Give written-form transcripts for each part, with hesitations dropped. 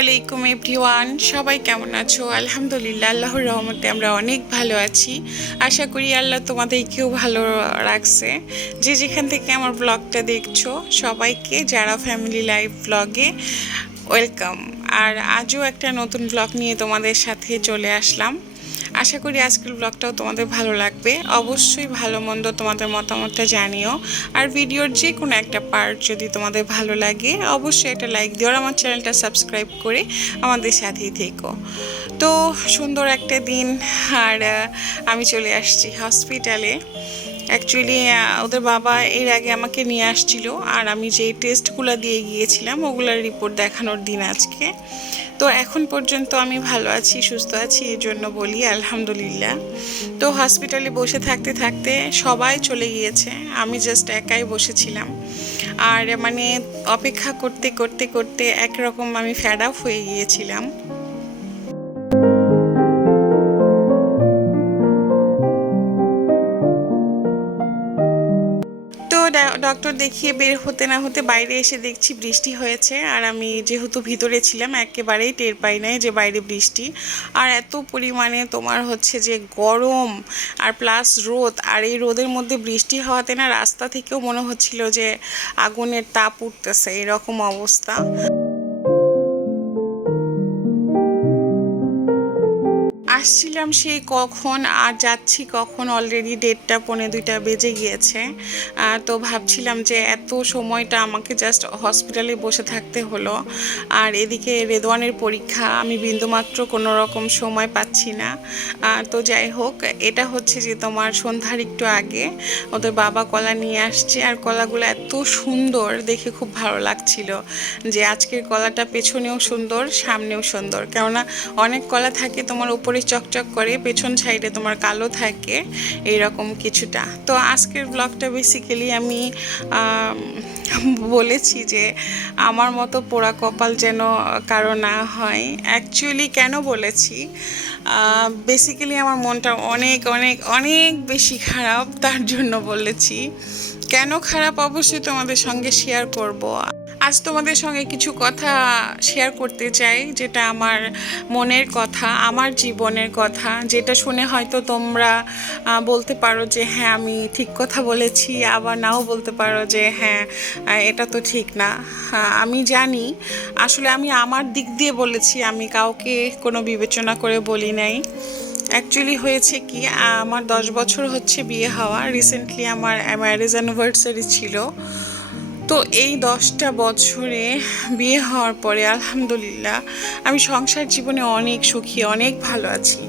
আলাইকুম এভরিওয়ান, সবাই কেমন আছো? আলহামদুলিল্লাহ, আল্লাহর রহমতে আমরা অনেক ভালো আছি। আশা করি আল্লাহ তোমাদেরকেও ভালো রাখছে। যে যেখান থেকে আমার ব্লগটা দেখছো সবাইকে, যারা ফ্যামিলি লাইফ ব্লগে, ওয়েলকাম। আর আজও একটা নতুন ব্লগ নিয়ে তোমাদের সাথে চলে আসলাম। আশা করি আজকের ব্লগটাও তোমাদের ভালো লাগবে। অবশ্যই ভালো মন্দ তোমাদের মতামতটা জানিও। আর ভিডিওর যে কোনো একটা পার্ট যদি তোমাদের ভালো লাগে অবশ্যই একটা লাইক দিও, আর আমার চ্যানেলটা সাবস্ক্রাইব করে আমাদের সাথেই থেকো। তো সুন্দর একটা দিন, আর আমি চলে আসছি হসপিটালে। অ্যাকচুয়ালি ওদের বাবা এর আগে আমাকে নিয়ে আসছিল, আর আমি যেই টেস্টগুলো দিয়ে গিয়েছিলাম ওগুলোর রিপোর্ট দেখানোর দিন আজকে। তো এখন পর্যন্ত আমি ভালো আছি, সুস্থ আছি, এই জন্য বলি আলহামদুলিল্লাহ। তো হসপিটালে বসে থাকতে থাকতে সবাই চলে গিয়েছে, আমি জাস্ট একাই বসেছিলাম। আর মানে অপেক্ষা করতে করতে করতে একরকম আমি ফ্যাড আপ হয়ে গিয়েছিলাম। তো ডক্টর দেখিয়ে বের হতে না হতে বাইরে এসে দেখছি বৃষ্টি হয়েছে, আর আমি যেহেতু ভিতরে ছিলাম একেবারেই টের পাই নাই যে বাইরে বৃষ্টি। আর এত পরিমাণে তোমার হচ্ছে যে গরম আর প্লাস রোদ, আর এই রোদের মধ্যে বৃষ্টি হওয়াতে না রাস্তা থেকেও মনে হচ্ছিল যে আগুনের তাপ উঠতেছে, এরকম অবস্থা। আসছিলাম সেই কখন আর যাচ্ছি কখন, অলরেডি 1:30 পৌনে 2টা বেজে গিয়েছে। তো ভাবছিলাম যে এত সময়টা আমাকে জাস্ট হসপিটালে বসে থাকতে হলো, আর এদিকে রেদওয়ানের পরীক্ষা, আমি বিন্দুমাত্র কোনো রকম সময় পাচ্ছি না। তো যাই হোক, এটা হচ্ছে যে তোমার সন্ধ্যার একটু আগে ওদের বাবা কলা নিয়ে আসছে, আর কলাগুলো এত সুন্দর দেখে খুব ভালো লাগছিল যে আজকের কলাটা পেছনেও সুন্দর সামনেও সুন্দর। কেননা অনেক কলা থাকে তোমার উপরে চকচক করে, পেছন সাইডে তোমার কালো থাকে, এইরকম কিছুটা। তো আজকের ব্লগটা বেসিক্যালি আমি বলেছি যে আমার মতো পোড়া কপাল যেন কারো না হয়। অ্যাকচুয়ালি কেন বলেছি, বেসিক্যালি আমার মনটা অনেক অনেক অনেক বেশি খারাপ, তার জন্য বলেছি। কেন খারাপ অবশ্যই তোমাদের সঙ্গে শেয়ার করব। আজ তোমাদের সঙ্গে কিছু কথা শেয়ার করতে চাই, যেটা আমার মনের কথা, আমার জীবনের কথা, যেটা শুনে হয়তো তোমরা বলতে পারো যে হ্যাঁ আমি ঠিক কথা বলেছি, আবার নাও বলতে পারো যে হ্যাঁ এটা তো ঠিক না। আমি জানি আসলে আমি আমার দিক দিয়ে বলেছি, আমি কাউকে কোনো বিবেচনা করে বলি নাই। অ্যাকচুয়ালি হয়েছে কি, আমার 10 বছর হচ্ছে বিয়ে হওয়া, রিসেন্টলি আমার ম্যারেজ অ্যানিভার্সারি ছিল। তো এই 10টা বছরে বিয়ে হওয়ার পরে আলহামদুলিল্লাহ আমি সংসার জীবনে অনেক সুখী, অনেক ভালো আছি।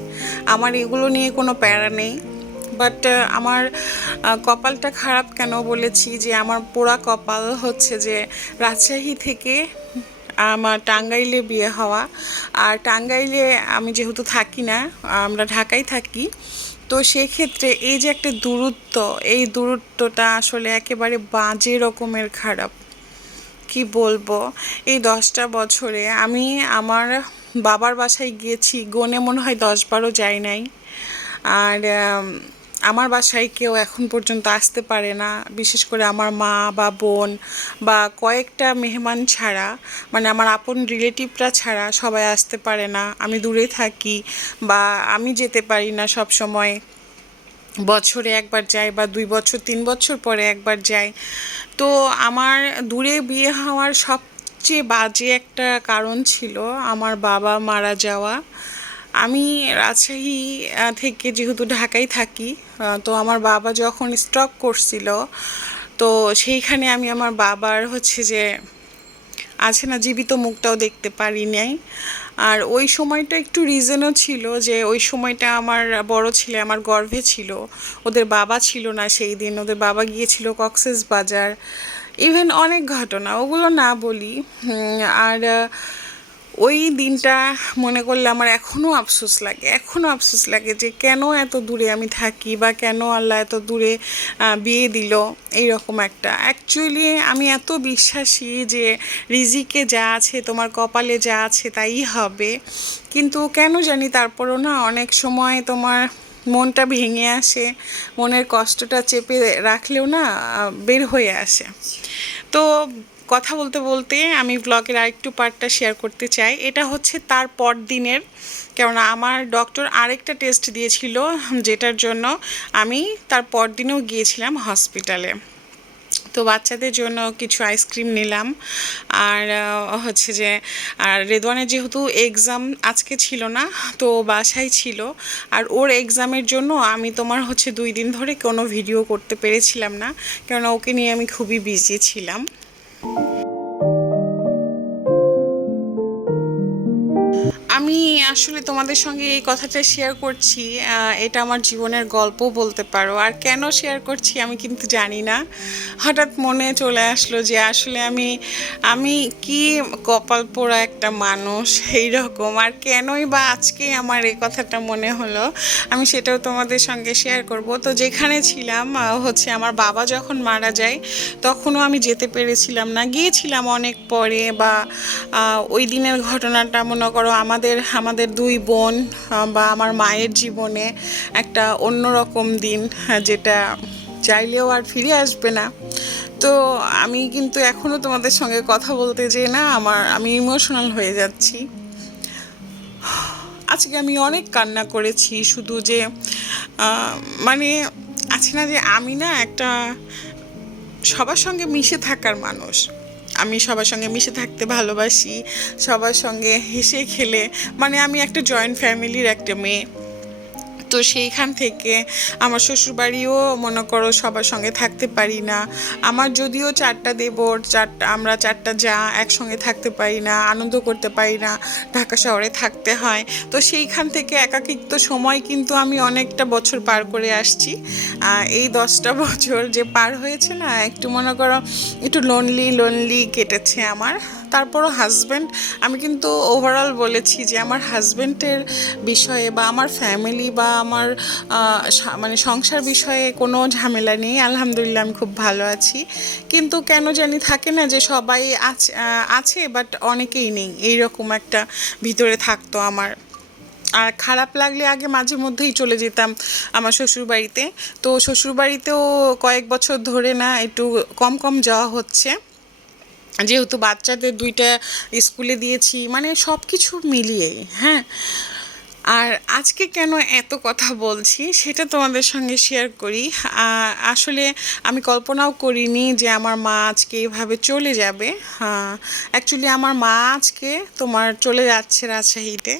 আমার এগুলো নিয়ে কোনো প্যারা নেই। বাট আমার কপালটা খারাপ কেন বলেছি, যে আমার পোড়া কপাল হচ্ছে যে রাজশাহী থেকে আমার টাঙ্গাইলে বিয়ে হওয়া। আর টাঙ্গাইলে আমি যেহেতু থাকি না, আমরা ঢাকায় থাকি, তো সেক্ষেত্রে এই যে একটা দূরত্ব, এই দূরত্বটা আসলে একেবারে বাজে রকমের খারাপ। কি বলবো, এই 10টা বছরে আমি আমার বাবার বাসায় গিয়েছি গনে মনে হয় 10-12 যাই নাই। আর আমার বাসায় কেউ এখন পর্যন্ত আসতে পারে না, বিশেষ করে আমার মা বা বোন বা কয়েকটা মেহমান ছাড়া, মানে আমার আপন রিলেটিভরা ছাড়া সবাই আসতে পারে না। আমি দূরে থাকি বা আমি যেতে পারি না সব সময়, বছরে একবার যাই বা 2 বছর 3 বছর পরে একবার যাই। তো আমার দূরে বিয়ে হওয়ার সবচেয়ে বাজে একটা কারণ ছিল আমার বাবা মারা যাওয়া। আমি রাজশাহী থেকে যেহেতু ঢাকায় থাকি, তো আমার বাবা যখন স্ট্রোক করছিল, তো সেইখানে আমি আমার বাবার হচ্ছে যে আছে না জীবিত মুখটাও দেখতে পারি নাই। আর ওই সময়টা একটু রিজনও ছিল যে ওই সময়টা আমার বড় ছেলে আমার গর্ভে ছিল, ওদের বাবা ছিল না সেই দিন, ওদের বাবা গিয়েছিল কক্সেস বাজার। ইভেন অনেক ঘটনা, ওগুলো না বলি। আর ওই দিনটা মনে করলে আমার এখনও আফসোস লাগে, এখনও আফসোস লাগে যে কেন এত দূরে আমি থাকি বা কেন আল্লাহ এত দূরে বিয়ে দিল, এইরকম একটা। অ্যাকচুয়ালি আমি এত বিশ্বাসী যে রিজিকে যা আছে, তোমার কপালে যা আছে তাই হবে, কিন্তু কেন জানি তারপরও না অনেক সময় তোমার মনটা ভেঙে আসে, মনের কষ্টটা চেপে রাখলেও না বের হয়ে আসে। তো কথা বলতে বলতে আমি ব্লগের আরেকটু পার্টটা শেয়ার করতে চাই। এটা হচ্ছে তার পর দিনের, কেননা আমার ডক্টর আরেকটা টেস্ট দিয়েছিল, যেটার জন্য আমি তার পর দিনেও গিয়েছিলাম হসপিটালে। তো বাচ্চাদের জন্য কিছু আইসক্রিম নিলাম। আর হচ্ছে যে আর রেদওয়ানের যেহেতু এক্সাম আজকে ছিল না, তো বাসায় ছিল। আর ওর এক্সামের জন্য আমি তোমার হচ্ছে 2 দিন ধরে কোনো ভিডিও করতে পেরেছিলাম না, কেননা ওকে নিয়ে আমি খুবই বিজি ছিলাম। আমি আসলে তোমাদের সঙ্গে এই কথাটা শেয়ার করছি, এটা আমার জীবনের গল্প বলতে পারো। আর কেন শেয়ার করছি আমি কিন্তু জানি না, হঠাৎ মনে চলে আসলো যে আসলে আমি আমি কি কপাল পোড়া একটা মানুষ এই রকম। আর কেনই বা আজকে আমার এই কথাটা মনে হলো, আমি সেটাও তোমাদের সঙ্গে শেয়ার করব। তো যেখানে ছিলাম হচ্ছে আমার বাবা যখন মারা যায় তখনও আমি যেতে পেরেছিলাম না, গিয়েছিলাম অনেক পরে। বা ওই দিনের ঘটনাটা মনে করো আমাদের আমাদের 2 বোন বা আমার মায়ের জীবনে একটা অন্যরকম দিন, যেটা চাইলেও আর ফিরে আসবে না। তো আমি কিন্তু এখনও তোমাদের সঙ্গে কথা বলতে যেয়ে না আমি ইমোশনাল হয়ে যাচ্ছি। আজকে আমি অনেক কান্না করেছি, শুধু যে মানে আছে না যে আমি না একটা সবার সঙ্গে মিশে থাকার মানুষ। আমি সবার সঙ্গে মিশে থাকতে ভালোবাসি, সবার সঙ্গে হেসে খেলে, মানে আমি একটা জয়েন্ট ফ্যামিলির একটা মেয়ে। তো সেইখান থেকে আমার শ্বশুরবাড়িও মনে করো সবার সঙ্গে থাকতে পারি না। আমার যদিও 4টা দেবর, আমরা 4টা যা একসঙ্গে থাকতে পারি না, আনন্দ করতে পারি না, ঢাকা শহরে থাকতে হয়। তো সেইখান থেকে একাকিত্ব সময় কিন্তু আমি অনেকটা বছর পার করে আসছি। এই 10টা বছর যে পার হয়েছে না, একটু মনে করো একটু লোনলি লোনলি কেটেছে আমার। তারপরও হাজব্যান্ড, আমি কিন্তু ওভারঅল বলেছি যে আমার হাজব্যান্ডের বিষয়ে বা আমার ফ্যামিলি বা আমার মানে সংসার বিষয়ে কোনো ঝামেলা নেই, আলহামদুলিল্লাহ আমি খুব ভালো আছি। কিন্তু কেন জানি থাকে না যে সবাই আছে বাট অনেকেই নেই, এইরকম একটা ভিতরে থাকতো আমার। আর খারাপ লাগলে আগে মাঝে মধ্যেই চলে যেতাম আমার শ্বশুরবাড়িতে। তো শ্বশুরবাড়িতেও কয়েক বছর ধরে না একটু কম কম যাওয়া হচ্ছে, যেহেতু বাচ্চাদের 2টা স্কুলে দিয়েছি, মানে সব কিছু মিলিয়ে। হ্যাঁ, আর আজকে কেন এত কথা বলছি সেটা তোমাদের সঙ্গে শেয়ার করি। আসলে আমি কল্পনাও করিনি যে আমার মা আজকে এইভাবে চলে যাবে। অ্যাকচুয়ালি আমার মা আজকে তোমার চলে যাচ্ছে রাজশাহীতে।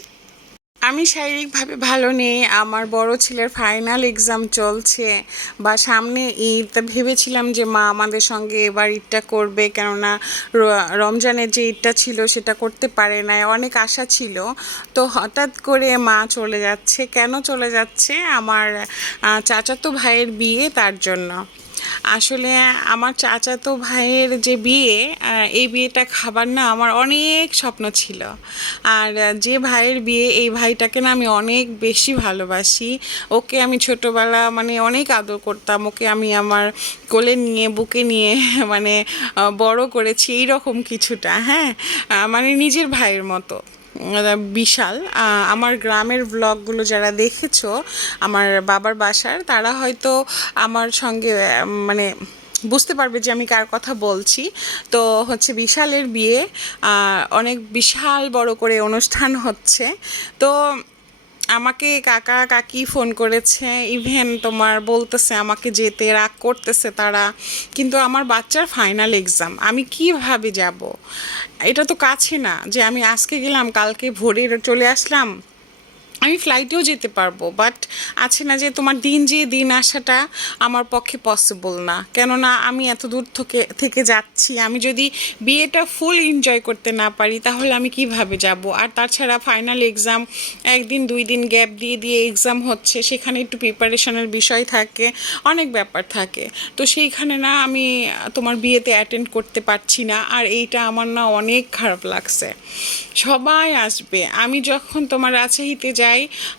আমি শারীরিকভাবে ভালো নেই, আমার বড় ছেলের ফাইনাল এক্সাম চলছে, বা সামনে ঈদ। ভেবেছিলাম যে মা আমাদের সঙ্গে এবার ঈদটা করবে, কেননা রমজানের যে ঈদটা ছিল সেটা করতে পারে নাই, অনেক আশা ছিল। তো হঠাৎ করে মা চলে যাচ্ছে। কেন চলে যাচ্ছে? আমার চাচাতো ভাইয়ের বিয়ে, তার জন্য। আসলে আমার চাচাতো ভাইয়ের যে বিয়ে, এই বিয়েটা খাবার না আমার অনেক স্বপ্ন ছিল। আর যে ভাইয়ের বিয়ে, এই ভাইটাকে না আমি অনেক বেশি ভালোবাসি। ওকে আমি ছোটোবেলা মানে অনেক আদর করতাম, ওকে আমি আমার কোলে নিয়ে বুকে নিয়ে মানে বড় করেছি, এইরকম কিছুটা। হ্যাঁ, মানে নিজের ভাইয়ের মতো। বিশাল। আমার গ্রামের ব্লগগুলো যারা দেখেছো আমার বাবার বাসার, তারা হয়তো আমার সঙ্গে মানে বুঝতে পারবে যে আমি কার কথা বলছি। তো হচ্ছে বিশালের বিয়ে, অনেক বিশাল বড় করে অনুষ্ঠান হচ্ছে। তো আমাকে কাকা কাকি ফোন করেছে, ইভেন তোমার বলতেছে আমাকে যেতে, রাগ করতেছে তারা। কিন্তু আমার বাচ্চার ফাইনাল এক্সাম, আমি কিভাবে যাব? এটা তো কাছে না যে আমি আজকে গেলাম কালকে ভোরে চলে আসলাম। আমি ফ্লাইটেও যেতে পারবো, বাট আছে না যে তোমার দিন যেয়ে দিন আসাটা আমার পক্ষে পসিবল না। কেননা আমি এত দূর থেকে যাচ্ছি, আমি যদি বিয়েটা ফুল এনজয় করতে না পারি তাহলে আমি কিভাবে যাব? আর তাছাড়া ফাইনাল এক্সাম 1 দিন 2 দিন গ্যাপ দিয়ে দিয়ে এক্সাম হচ্ছে, সেখানে একটু প্রিপারেশনের বিষয় থাকে, অনেক ব্যাপার থাকে। তো সেইখানে না আমি তোমার বিয়েতে অ্যাটেন্ড করতে পারছি না, আর এইটা আমার না অনেক খারাপ লাগছে। সবাই আসবে, আমি যখন তোমার রাজশাহীতে যাই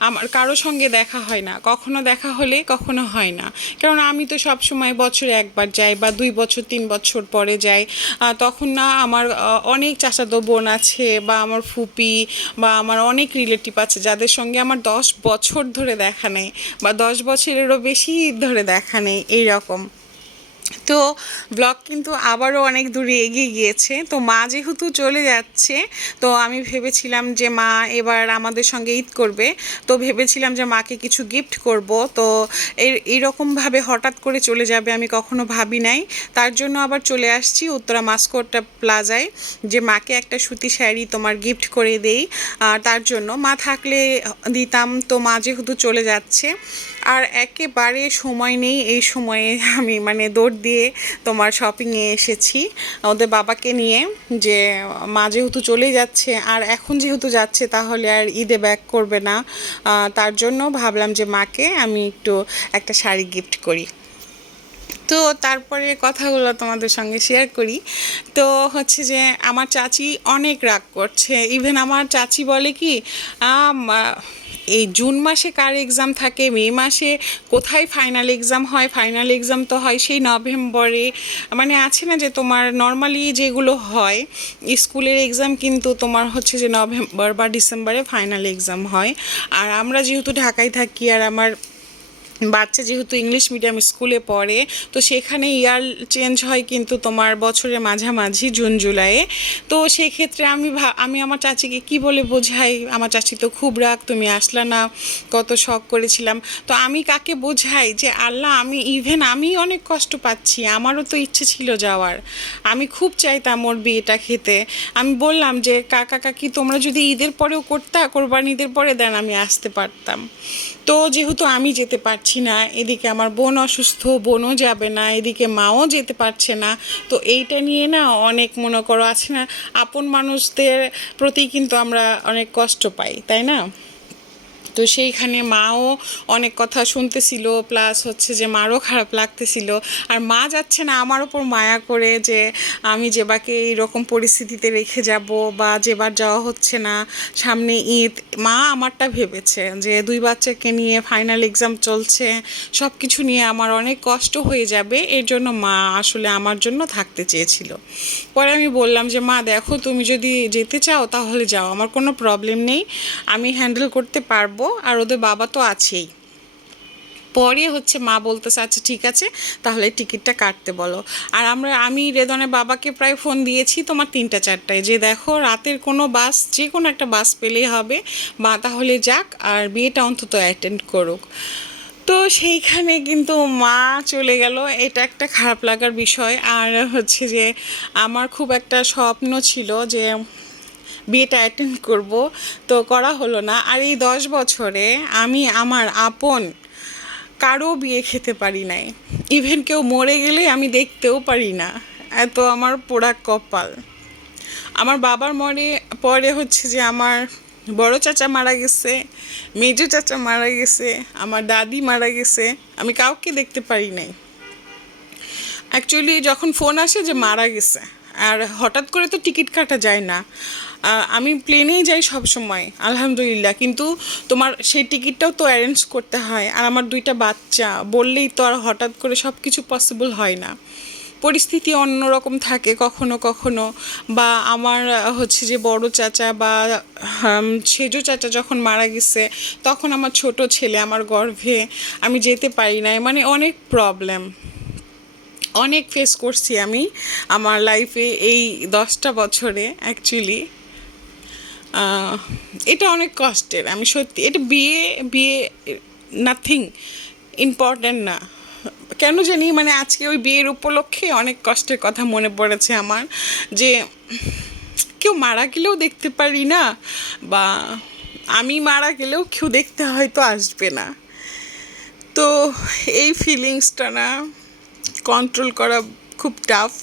আমার কারো সঙ্গে দেখা হয় না, কখনো দেখা হলে কখনো হয় না। কারণ আমি তো সব সময় বছরে একবার যাই, বা 2 বছর 3 বছর পরে যাই। তখন না আমার অনেক চাচাতো বোন আছে, বা আমার ফুপি, বা আমার অনেক রিলেটিভ আছে যাদের সঙ্গে আমার 10 বছর ধরে দেখা নেই, বা 10 বছরেরও বেশি ধরে দেখা নেই, এইরকম। তো ব্লগ কিন্তু আবারও অনেক দূরে এগিয়ে গিয়েছে। তো মা যেহেতু চলে যাচ্ছে, তো আমি ভেবেছিলাম যে মা এবার আমাদের সঙ্গে ঈদ করবে। তো ভেবেছিলাম যে মাকে কিছু গিফট করব। তো এইরকমভাবে হঠাৎ করে চলে যাবে আমি কখনো ভাবি নাই। তার জন্য আবার চলে আসছি উত্তরা মাস্কোটা প্লাজায়, যে মাকে একটা সুতি শাড়ি তোমার গিফট করে দেই। তার জন্য মা থাকলে দিতাম, তো মা যেহেতু চলে যাচ্ছে আর একেবারে সময় নেই, এই সময়ে আমি মানে দৌড় দিয়ে তোমার শপিংয়ে এসেছি ওদের বাবাকে নিয়ে, যে মা যেহেতু চলেই যাচ্ছে আর এখন যেহেতু যাচ্ছে তাহলে আর ঈদে ব্যাক করবে না। তার জন্য ভাবলাম যে মাকে আমি একটু একটা শাড়ি গিফট করি। তো তারপরে কথাগুলো তোমাদের সঙ্গে শেয়ার করি। তো হচ্ছে যে আমার চাচি অনেক রাগ করছে। ইভেন আমার চাচি বলে কি, আম, আহ, এই জুন মাসে কার এক্সাম থাকে, মে মাসে কোথায় ফাইনাল এক্সাম হয়, ফাইনাল এক্সাম তো হয় সেই নভেম্বরে। মানে আছে না যে তোমার নর্মালি যেগুলো হয় স্কুলের এক্সাম, কিন্তু তোমার হচ্ছে যে নভেম্বর বা ডিসেম্বরে ফাইনাল এক্সাম হয়। আর আমরা যেহেতু ঢাকায় থাকি আর আমার বাচ্চা যেহেতু ইংলিশ মিডিয়াম স্কুলে পড়ে, তো সেখানে ইয়ার চেঞ্জ হয় কিন্তু তোমার বছরের মাঝামাঝি জুন জুলাইয়ে। তো সেক্ষেত্রে আমি আমার চাচিকে কি বলে বোঝাই, আমার চাচি তো খুব রাগ, তুমি আসলা না, কত শখ করেছিলাম। তো আমি কাকে বোঝাই যে আল্লাহ, আমি অনেক কষ্ট পাচ্ছি, আমারও তো ইচ্ছে ছিল যাওয়ার, আমি খুব চাইতাম ওর বিয়েটা খেতে। আমি বললাম যে কাকা কাকি তোমরা যদি ঈদের পরেও কোরবানি ঈদের পরে দেন আমি আসতে পারতাম। তো যেহেতু আমি যেতে পারছি না, এদিকে আমার বোন অসুস্থ, বোনও যাবে না, এদিকে মাও যেতে পারছে না। তো এইটা নিয়ে না অনেক মনে করো আছে না, আপন মানুষদের প্রতি কিন্তু আমরা অনেক কষ্ট পাই, তাই না? তো সেইখানে মাও অনেক কথা শুনতেছিল, প্লাস হচ্ছে যে মারও খারাপ লাগতেছিল। আর মা যাচ্ছে না আমার ওপর মায়া করে, যে আমি যেবাকে এইরকম পরিস্থিতিতে রেখে যাব, বা যেবার যাওয়া হচ্ছে না, সামনে ঈদ। মা আমারটা ভেবেছে যে দুই বাচ্চাকে নিয়ে ফাইনাল এক্সাম চলছে, সব কিছু নিয়ে আমার অনেক কষ্ট হয়ে যাবে, এর জন্য মা আসলে আমার জন্য থাকতে চেয়েছিল। পরে আমি বললাম যে মা দেখো, তুমি যদি যেতে চাও তাহলে যাও, আমার কোনো প্রবলেম নেই, আমি হ্যান্ডেল করতে পারবো, আর ওদের বাবা তো আছেই। পরে হচ্ছে মা বলতেছে আচ্ছা ঠিক আছে, তাহলে টিকিটটা কাটতে বলো। আর আমি রেদনের বাবাকে প্রায় ফোন দিয়েছি তোমার 3টা 4টায়, যে দেখো রাতের কোনো বাস, যে কোনো একটা বাস পেলেই হবে, বা তাহলে যাক আর বিয়েটা অন্তত অ্যাটেন্ড করুক। তো সেইখানে কিন্তু মা চলে গেল, এটা একটা খারাপ লাগার বিষয়। আর হচ্ছে যে আমার খুব একটা স্বপ্ন ছিল যে বিয়েটা অ্যাটেন্ড করব, তো করা হলো না। আর এই 10 বছরে আমি আমার আপন কারো বিয়ে খেতে পারি নাই, ইভেন কেউ মরে গেলে আমি দেখতেও পারি না, এত আমার পোড়া কপাল। আমার বাবার পরে হচ্ছে যে আমার বড় চাচা মারা গেছে, মেজো চাচা মারা গেছে, আমার দাদি মারা গেছে, আমি কাউকে দেখতে পারি নাই। অ্যাকচুয়ালি যখন ফোন আসে যে মারা গেছে, আর হঠাৎ করে তো টিকিট কাটা যায় না, আমি প্লেনেই যাই সব সময় আলহামদুলিল্লাহ, কিন্তু তোমার সেই টিকিটটাও তো অ্যারেঞ্জ করতে হয়, আর আমার 2টা বাচ্চা বললেই তো আর হঠাৎ করে সব কিছু পসিবল হয় না, পরিস্থিতি অন্যরকম থাকে কখনো কখনো। বা আমার হচ্ছে যে বড় চাচা বা সেজো চাচা যখন মারা গেছে, তখন আমার ছোট ছেলে আমার গর্ভে, আমি যেতে পারি নাই, মানে অনেক প্রবলেম, অনেক ফেস করছি আমি আমার লাইফে এই 10টা বছরে অ্যাকচুয়ালি। এটা অনেক কষ্টের, আমি সত্যি, এটা বিয়ে বিয়ে নাথিং ইম্পর্ট্যান্ট না, কেন জানি মানে আজকে ওই বিয়ের উপলক্ষে অনেক কষ্টের কথা মনে পড়েছে আমার, যে কেউ মারা গেলেও দেখতে পারি না, বা আমি মারা গেলেও কেউ দেখতে হয়তো আসবে না। তো এই ফিলিংসটা না কন্ট্রোল করা খুব টাফ।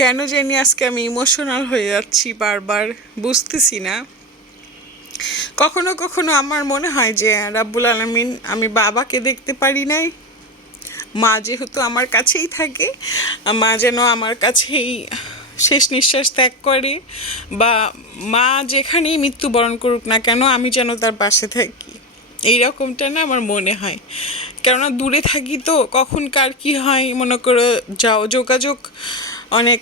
কেন জানি আজকে আমি ইমোশনাল হয়ে যাচ্ছি বারবার, বুঝতেছি না। কখনো কখনো আমার মনে হয় যে রাব্বুল আলামিন, আমি বাবাকে দেখতে পারি নাই, মা যেহেতু আমার কাছেই থাকে, মা যেন আমার কাছেই শেষ নিঃশ্বাস ত্যাগ করে, বা মা যেখানেই মৃত্যুবরণ করুক না কেন আমি যেন তার পাশে থাকি, এইরকমটা না আমার মনে হয়। কেননা দূরে থাকি তো কখন কার কী হয় মনে করো, যোগাযোগ অনেক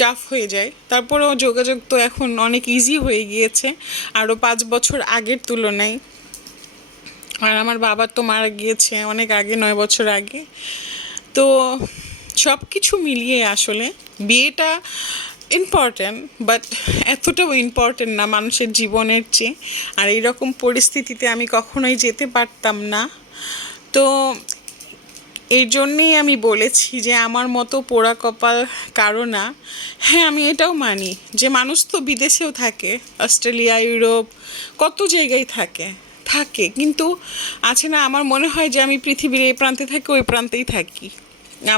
টাফ হয়ে যায়। তারপরেও যোগাযোগ তো এখন অনেক ইজি হয়ে গিয়েছে, আরও 5 বছর আগের তুলনায়। আর আমার বাবা তো মারা গিয়েছে অনেক আগে, 9 বছর আগে। তো সব কিছু মিলিয়ে আসলে বিয়েটা ইম্পর্ট্যান্ট, বাট এতটাও ইম্পর্ট্যান্ট না মানুষের জীবনের চেয়ে। আর এইরকম পরিস্থিতিতে আমি কখনোই যেতে পারতাম না। তো এই জন্যেই আমি বলেছি যে আমার মতো পোড়া কপাল কারো না। হ্যাঁ, আমি এটাও মানি যে মানুষ তো বিদেশেও থাকে, অস্ট্রেলিয়া, ইউরোপ, কত জায়গায় থাকে থাকে কিন্তু আছে না, আমার মনে হয় যে আমি পৃথিবীর এই প্রান্তে থাকি ওই প্রান্তেই থাকি।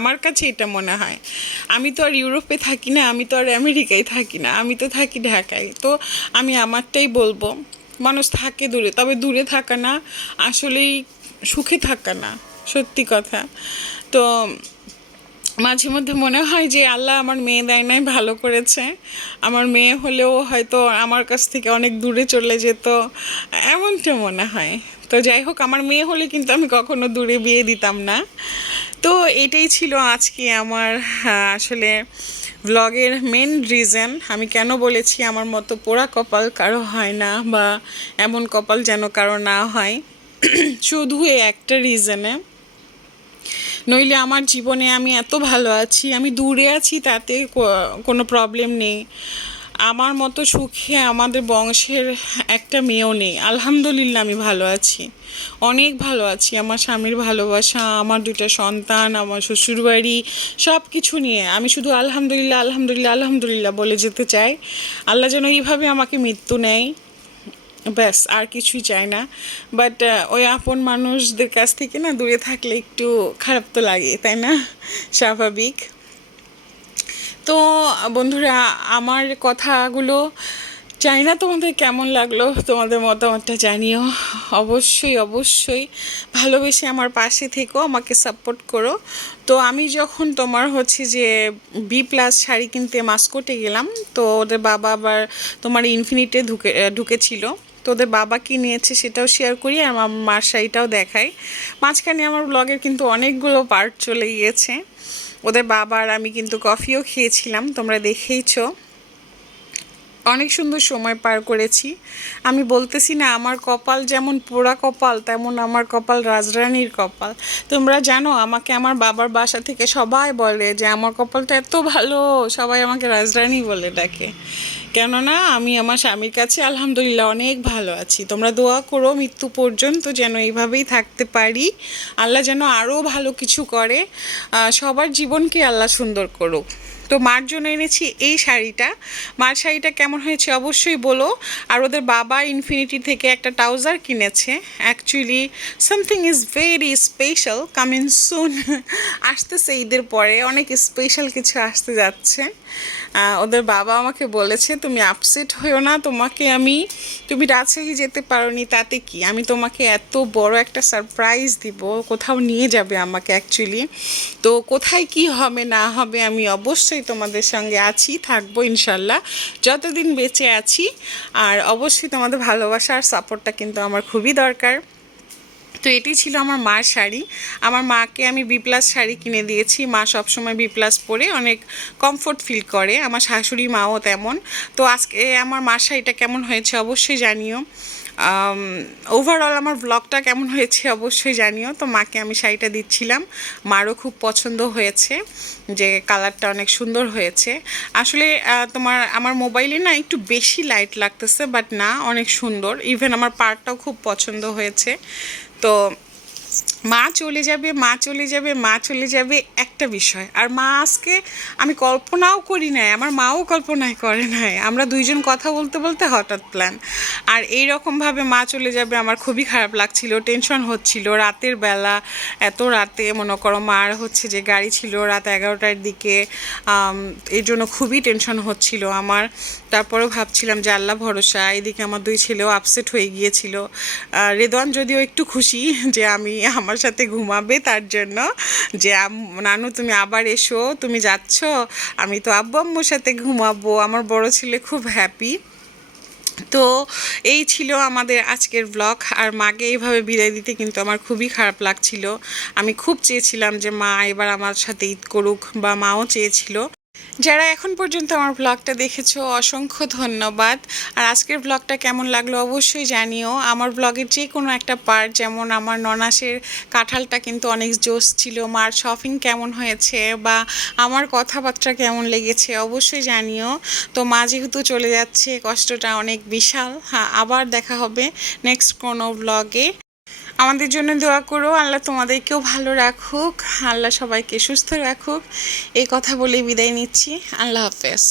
আমার কাছে এটা মনে হয়। আমি তো আর ইউরোপে থাকি না, আমি তো আর আমেরিকায় থাকি না, আমি তো থাকি ঢাকায়। তো আমি আমারটাই বলবো, মানুষ থাকে দূরে, তবে দূরে থাকা না আসলেই সুখে থাকা না, সত্যি কথা। তো মাঝে মধ্যে মনে হয় যে আল্লাহ আমার মেয়ে দেয় নাই, ভালো করেছে। আমার মেয়ে হলেও হয়তো আমার কাছ থেকে অনেক দূরে চলে যেত, এমনটা মনে হয়। তো যাই হোক, আমার মেয়ে হলে কিন্তু আমি কখনো দূরে বিয়ে দিতাম না। তো এটাই ছিল আজকে আমার আসলে ব্লগের মেন রিজন। আমি কেন বলেছি আমার মতো পোড়া কপাল কারো হয় না, বা এমন কপাল যেন কারো না হয়, শুধু এই একটা রিজনে। নইলে আমার জীবনে আমি এত ভালো আছি, আমি দূরে আছি তাতে কোনো প্রবলেম নেই। আমার মতো সুখে আমাদের বংশের একটা মেয়েও নেই। আলহামদুলিল্লাহ আমি ভালো আছি, অনেক ভালো আছি। আমার স্বামীর ভালোবাসা, আমার দুটো সন্তান, আমার শ্বশুরবাড়ি, সব কিছু নিয়ে আমি শুধু আলহামদুলিল্লাহ আলহামদুলিল্লাহ আলহামদুলিল্লাহ বলে যেতে চাই। আল্লাহ যেন এইভাবে আমাকে মৃত্যু নেয়, ব্যাস, আর কিছুই চাই না। বাট ওই আপন মানুষদের কাছ থেকে না দূরে থাকলে একটু খারাপ তো লাগে, তাই না? স্বাভাবিক। তো বন্ধুরা, আমার কথাগুলো জানি না তোমাদের কেমন লাগলো, তোমাদের মতামতটা জানিও। অবশ্যই অবশ্যই ভালোবেসে আমার পাশে থেকো, আমাকে সাপোর্ট করো। তো আমি যখন তোমার হচ্ছে যে B+ শাড়ি কিনতে মাস্কোটে গেলাম, তো ওদের বাবা আবার তোমার ইনফিনিটে ঢুকেছিল। তো ওদের বাবা কি নিয়েছে সেটাও শেয়ার করি, আর আমার মার শাড়িটাও দেখাই। মাঝখানে আমার ব্লগের কিন্তু অনেকগুলো পার্ট চলে গিয়েছে। ওদের বাবা আর আমি কিন্তু কফিও খেয়েছিলাম, তোমরা দেখেইছো। অনেক সুন্দর সময় পার করেছি। আমি বলতেছি না আমার কপাল যেমন পোড়া কপাল, তেমন আমার কপাল রাজরানীর কপাল। তোমরা জানো, আমাকে আমার বাবার বাসা থেকে সবাই বলে যে আমার কপালটা এত ভালো, সবাই আমাকে রাজরানী বলে ডাকে। কেননা আমি আমার স্বামীর কাছে আলহামদুলিল্লাহ অনেক ভালো আছি। তোমরা দোয়া করো মৃত্যু পর্যন্ত যেন এইভাবেই থাকতে পারি, আল্লাহ যেন আরও ভালো কিছু করে, সবার জীবনকে আল্লাহ সুন্দর করুক। তো মার জন্য এনেছি এই শাড়িটা। মার শাড়িটা কেমন হয়েছে অবশ্যই বলো। আর ওদের বাবা ইনফিনিটি থেকে একটা ট্রাউজার কিনেছে। Actually something is very special coming soon. আসতেছে ঈদের পরে, অনেক স্পেশাল কিছু আসতে যাচ্ছে। ওদের বাবা আমাকে বলেছে তুমি আপসেট হয়েও না, তুমি রাজশাহী যেতে পারোনি তাতে কি, আমি তোমাকে এত বড় একটা সারপ্রাইজ দিব, কোথাও নিয়ে যাবে আমাকে অ্যাকচুয়ালি। তো কোথায় কি হবে না হবে আমি অবশ্যই তোমাদের সঙ্গে আছি, থাকবো ইনশাল্লাহ যতদিন বেঁচে আছি। আর অবশ্যই তোমাদের ভালোবাসা আর সাপোর্টটা কিন্তু আমার খুবই দরকার। তো এটি ছিল আমার মার শাড়ি। আমার মাকে আমি B+ শাড়ি কিনে দিয়েছি। মা সবসময় B+ পরে অনেক কমফোর্ট ফিল করে, আমার শাশুড়ি মাও তেমন। তো আজকে আমার মার শাড়িটা কেমন হয়েছে অবশ্যই জানিও। ওভারঅল আমার ব্লগটা কেমন হয়েছে অবশ্যই জানিও। তো মাকে আমি শাড়িটা দিচ্ছিলাম, মারও খুব পছন্দ হয়েছে, যে কালারটা অনেক সুন্দর হয়েছে। আসলে আমার মোবাইলে না একটু বেশি লাইট লাগতেছে, বাট না, অনেক সুন্দর। ইভেন আমার পার্টটাও খুব পছন্দ হয়েছে। তো মা চলে যাবে, মা চলে যাবে, মা চলে যাবে, একটা বিষয়। আর মা আজকে আমি কল্পনাও করি নাই, আমার মাও কল্পনাই করে নাই। আমরা দুইজন কথা বলতে বলতে হঠাৎ প্ল্যান। আর এই রকমভাবে মা চলে যাবে আমার খুবই খারাপ লাগছিল, টেনশন হচ্ছিল। রাতের বেলা, এত রাতে মনে করো, মার হচ্ছে যে গাড়ি ছিল রাত 11টার দিকে, এই জন্য খুবই টেনশন হচ্ছিল আমার। তারপরেও ভাবছিলাম যে আল্লাহ ভরসা। এদিকে আমার দুই ছেলেও আপসেট হয়ে গিয়েছিল। রেদওয়ান যদিও একটু খুশি যে আমি আমার সাথে ঘুমাবে, তার জন্য যে নানু তুমি আবার এসো, তুমি যাচ্ছ, আমি তো আব্বু আম্মুর সাথে ঘুমাবো। আমার বড় ছেলে খুব হ্যাপি। তো এই ছিল আমাদের আজকের ব্লগ। আর মাকে এইভাবে বিদায় দিতে কিন্তু আমার খুবই খারাপ লাগছিল। আমি খুব চেয়েছিলাম যে মা এবার আমার সাথে ঈদ করুক, বা মাও চেয়েছিল। যারা এখন পর্যন্ত আমার ব্লগটা দেখেছো অসংখ্য ধন্যবাদ। আর আজকের ব্লগটা কেমন লাগলো অবশ্যই জানিও। আমার ব্লগের যে কোনো একটা পার্ট, যেমন আমার ননাসের কাঁঠালটা কিন্তু অনেক জোশ ছিল, মার শপিং কেমন হয়েছে, বা আমার কথাবার্তা কেমন লেগেছে অবশ্যই জানিও। তো মা যেহেতু চলে যাচ্ছে, কষ্টটা অনেক বিশাল। হ্যাঁ, আবার দেখা হবে নেক্সট কোনো ব্লগে। আমাদের জন্য দোয়া করো, আল্লাহ তোমাদেরকেও ভালো রাখুক, আল্লাহ সবাইকে সুস্থ রাখুক। এই কথা বলে বিদায় নিচ্ছি। আল্লাহ হাফেজ।